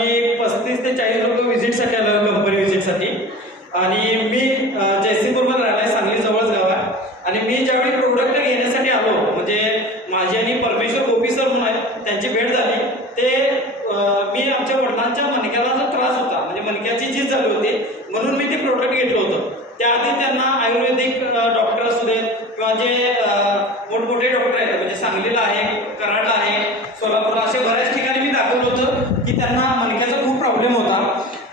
मी पस्तीस ते चाळीस लोक व्हिजिटसाठी आलो कंपनी व्हिजिटसाठी आणि मी जयसिंगपूरमध्ये राहिला आहे सांगली जवळच गाव आहे. आणि मी ज्यावेळी प्रोडक्ट घेण्यासाठी आलो म्हणजे माझी आणि परमेश्वर गोपी सर म्हणून आहेत त्यांची भेट झाली ते मी आमच्या वडिलांच्या मणक्याला जो त्रास होता म्हणजे मणक्याची झीज झाली होती म्हणून मी ते प्रोडक्ट घेतलं होतं. त्याआधी त्यांना आयुर्वेदिक डॉक्टर असू देत किंवा जे मोठमोठे डॉक्टर आहेत म्हणजे सांगलीला आहे कराडला आहे सोलापूरला असे बऱ्याच ठिकाणी मी दाखवलं होतं की त्यांना मणक्याचा खूप प्रॉब्लेम होता.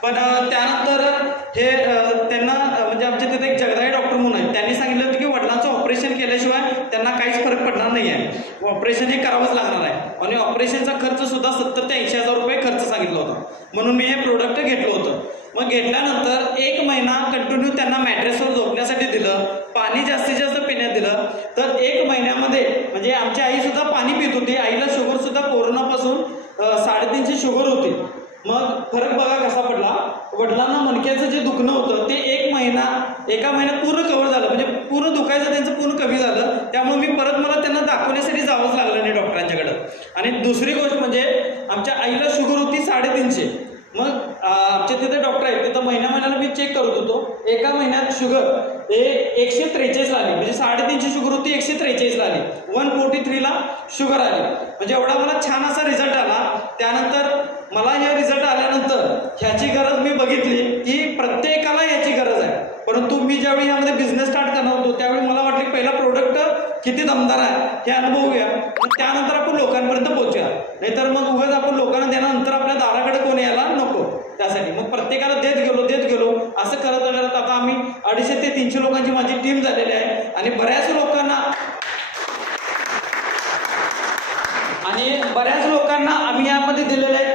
पण त्यानंतर हे त्यांना म्हणजे आमच्या तिथे एक जगदाई डॉक्टर म्हणून आहेत. त्यांनी सांगितलं होतं की वडिलांचं ऑपरेशन केल्याशिवाय त्यांना काहीच फरक पडणार नाही आहे ऑपरेशन हे करावंच लागणार आहे. आणि ऑपरेशनचा खर्च सुद्धा सत्तर ते ऐंशी हजार रुपये खर्च सांगितला होता. म्हणून मी हे प्रोडक्ट घेतलं होतं. मग घेतल्यानंतर एक महिना कंटिन्यू त्यांना मॅट्रेसवर झोपण्यासाठी दिलं. पाणी जास्तीत जास्त पिण्यात दिलं. तर एक महिन्यामध्ये म्हणजे आमच्या आई सुद्धा पाणी पित होती आईला शुगर सुद्धा कोरोनापासून अ, त्यांची शुगर होती. मग फरक बघा कसा पडला. वडिलांना मणक्याचं जे दुखणं होतं ते एक महिना एका महिन्यात पूर्ण कव्हर झालं. म्हणजे पूर्ण दुखायचं त्यांचं पूर्ण कमी झालं. त्यामुळे मी परत मला त्यांना दाखवण्यासाठी जावंच लागलं नाही डॉक्टरांच्याकडं. आणि दुसरी गोष्ट म्हणजे आमच्या आईला शुगर होती साडेतीनशे. मग आमचे तिथे डॉक्टर आहेत. तिथं महिन्या महिन्याला मी चेक करत होतो. एका महिन्यात शुगर हे एकशे त्रेचाळीस आली. म्हणजे साडेतीनशे शुगर होती एकशे त्रेचाळीसला आली. वन फोर्टी थ्रीला शुगर आली. म्हणजे एवढा मला छान असा रिझल्ट आला. त्यानंतर मला हे रिझल्ट आल्यानंतर ह्याची गरज मी बघितली की प्रत्येकाला याची गरज आहे. परंतु मी ज्यावेळी यामध्ये बिझनेस स्टार्ट करणार होतो त्यावेळी मला वाटले की पहिला प्रोडक्ट किती दमदार आहे हे अनुभवूया. मग त्यानंतर आपण लोकांपर्यंत पोहोचूया. नाहीतर मग उगाच आपण लोकांना देण्यानंतर आपल्या दाराकडे कोणी यायला नको त्यासाठी मग प्रत्येकाला देत गेलो देत गेलो असं करत करत आता आम्ही अडीचशे ते तीनशे लोकांची माझी टीम झालेली आहे. आणि बऱ्याच लोकांना आणि बऱ्याच लोकांना आम्ही यामध्ये दिलेले आहे.